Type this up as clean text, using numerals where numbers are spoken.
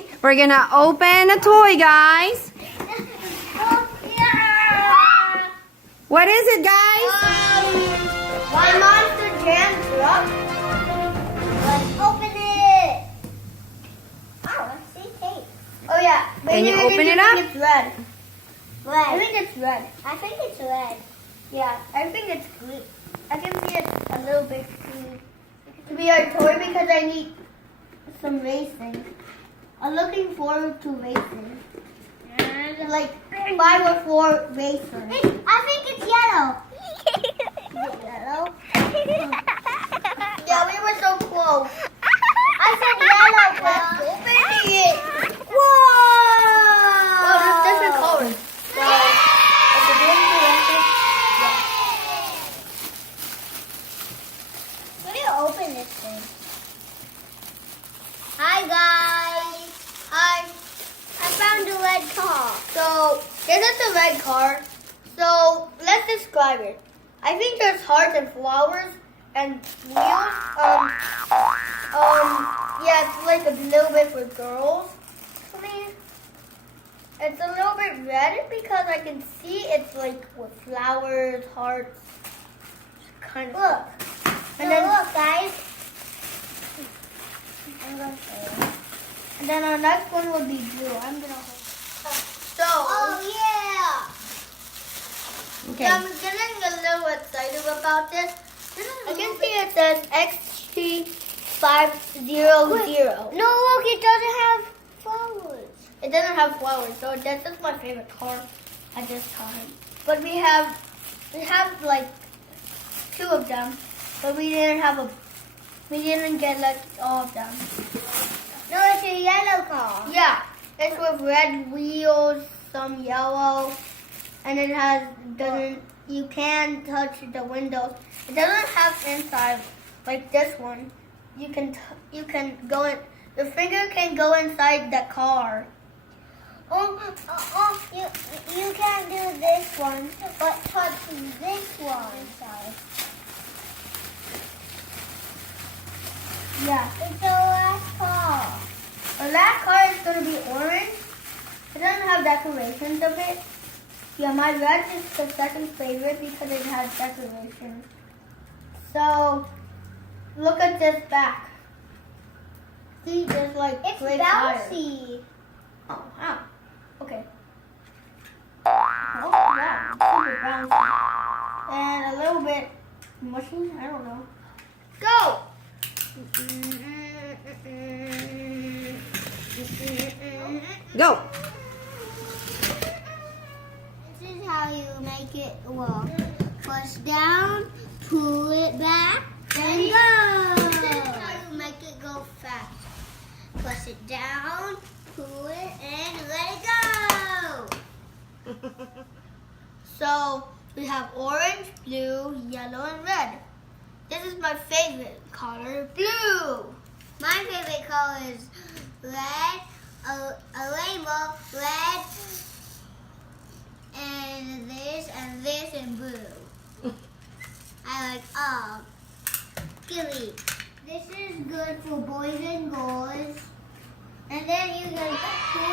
Okay, we're gonna open a toy, guys. What is it, guys? My Monster Jam truck. Let's open it. Oh, let's see tape. Oh yeah. Can you open it up? It's red. Red. I think it's red. I think it's red. Yeah, I think it's green. I can see it's a little bit green. To be our toy because I need some racing. I'm looking forward to racing. And like 5 or 4 racers. I think it's yellow. Yellow? Yeah, we were so close. I said yellow, but opening it. Whoa! Oh, there's different colors. So, is it really directed? Yeah. How do you open this thing? Hi, guys. Hi. I found a red car. So, this is the red car. So, let's describe it. I think there's hearts and flowers and wheels. Yeah, it's like a little bit for girls. I mean, it's a little bit red because I can see it's like with flowers, hearts, kind of. Look. And then look, guys. I'm gonna show you. And then our next one will be blue. I'm gonna hold. So. Oh yeah. Okay. So I'm getting a little excited about this. I can see it says XT500. No, look, it doesn't have flowers. It doesn't have flowers, so that's just my favorite car at this time. But we have like 2 of them, but we didn't get like all of them. No, it's a yellow car. Yeah, it's with red wheels, some yellow. And it you can touch the windows. It doesn't have inside like this one. You can go in, your finger can go inside the car. You can't do this one, but touch this one inside. Yeah. It's the last car. The last car is going to be orange. It doesn't have decorations of it. Yeah, my red is the second favorite because it has decorations. So, look at this back. See, there's like it's bouncy. Oh, wow. Okay. Oh, wow. Super bouncy. And a little bit mushy. I don't know. Go! Go. This is how you make it walk. Push down, pull it back, and go. This is how you make it go fast. Push it down, pull it, and let it go. So we have orange, blue, yellow, and red. This is my favorite color, blue. My favorite color is red, a rainbow, red, and this, and blue. I like all. Gilly. This is good for boys and girls. And then you can pull